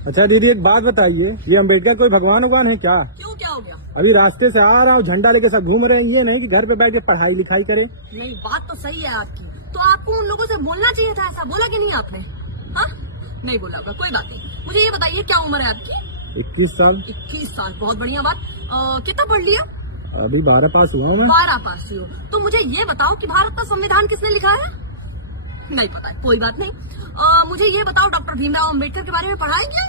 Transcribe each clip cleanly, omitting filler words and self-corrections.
अच्छा दीदी एक बात बताइए, ये अम्बेडकर कोई भगवान भगवान है क्या? क्यों, क्या हो गया? अभी रास्ते से आ रहा हूँ, झंडा लेके सब घूम रहे हैं, ये नहीं कि घर पे बैठ के पढ़ाई लिखाई करे। नहीं, बात तो सही है आपकी। तो आपको उन लोगों से बोलना चाहिए था, ऐसा बोला कि नहीं आपने? हाँ, नहीं बोला होगा, कोई बात नहीं। मुझे ये बताइए क्या उम्र है आपकी? 21 साल। 21 साल, बहुत बढ़िया बात। कितना पढ़ लिया? अभी 12 पास हुआ हूँ मैं। 12 पास हुए हो? तो मुझे ये बताओ कि भारत का संविधान किसने लिखा है? नहीं पता है, कोई बात नहीं। मुझे ये बताओ, डॉक्टर भीमराव अम्बेडकर के बारे में पढ़ा है क्या?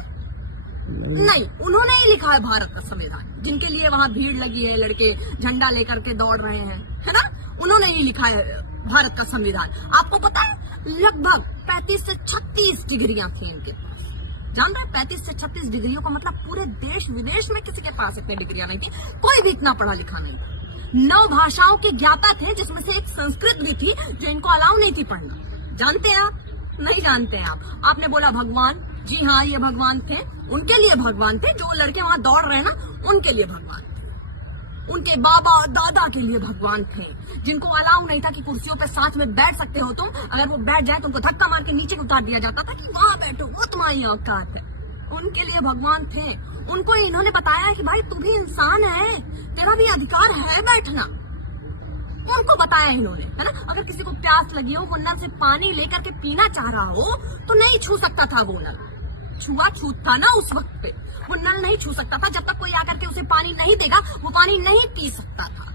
नहीं, उन्होंने ही लिखा है भारत का संविधान। जिनके लिए वहाँ भीड़ लगी है, लड़के झंडा लेकर के दौड़ रहे हैं, है ना, उन्होंने ही लिखा है भारत का संविधान। आपको पता है लगभग 35 से 36 डिग्रियां थी इनके पास। जान रहे, 35 से 36 डिग्रियों का मतलब पूरे देश विदेश में किसी के पास इतनी डिग्रियां नहीं थी, कोई भी इतना पढ़ा लिखा नहीं था। 9 भाषाओं के ज्ञाता थे, जिसमें से एक संस्कृत भी थी जो इनको अलाउ नहीं थी पढ़ना। जानते हैं आप? नहीं जानते हैं आप? आपने बोला भगवान, जी हाँ, ये भगवान थे, उनके लिए भगवान थे। जो लड़के वहां दौड़ रहे हैं ना, उनके लिए भगवान थे। उनके बाबा दादा के लिए भगवान थे, जिनको अलाउ नहीं था कि कुर्सियों पे साथ में बैठ सकते हो तुम। अगर वो बैठ जाए तो उनको धक्का मार के नीचे उतार दिया जाता था कि वहां बैठो, वो तुम्हारी औकात है। उनके लिए भगवान थे। उनको इन्होंने बताया कि भाई तू भी इंसान है, तेरा भी अधिकार है बैठना। उनको बताया इन्होंने, है ना। अगर किसी को प्यास लगी हो, वो नल से पानी लेकर के पीना चाह रहा हो, तो नहीं छू सकता था वो नल। छूत था ना उस वक्त पे, वो नल नहीं छू सकता था। जब तक कोई आकर के उसे पानी नहीं देगा, वो पानी नहीं पी सकता था,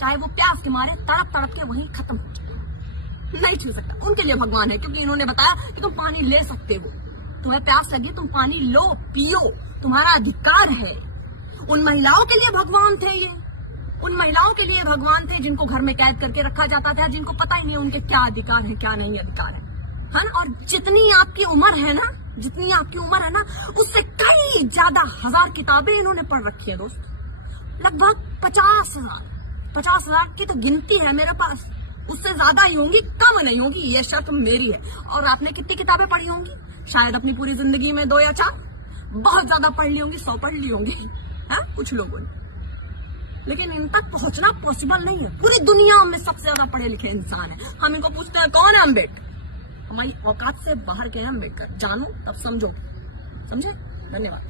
चाहे वो प्यास के मारे तड़प तड़प के वहीं खत्म हो जाए। नहीं छू सकता। उनके लिए भगवान है, क्योंकि इन्होंने बताया कि तुम पानी ले सकते हो, तुम्हें प्यास लगी, तुम पानी लो, पियो, तुम्हारा अधिकार है। उन महिलाओं के लिए भगवान थे ये। उन महिलाओं के लिए भगवान थे जिनको घर में कैद करके रखा जाता था, जिनको पता ही नहीं उनके क्या अधिकार है, क्या नहीं अधिकार है ना। और जितनी आपकी उम्र है ना, जितनी आपकी उम्र है ना, उससे कई ज्यादा हजार किताबें इन्होंने पढ़ रखी है दोस्त। लगभग 50,000 की तो गिनती है मेरे पास, उससे ज्यादा ही होंगी, कम नहीं होगी, ये शर्त मेरी है। और आपने कितनी किताबें पढ़ी होंगी? शायद अपनी पूरी जिंदगी में 2 या 4। बहुत ज्यादा पढ़ ली होंगी, 100 पढ़ ली होंगी, है कुछ लोगों ने। लेकिन इन तक पहुंचना पॉसिबल नहीं है। पूरी दुनिया में सबसे ज्यादा पढ़े लिखे इंसान है। हम इनको पूछते हैं कौन है अम्बेडकर? हमारी औकात से बाहर के हैं अम्बेडकर। जानो तब समझो, समझे। धन्यवाद।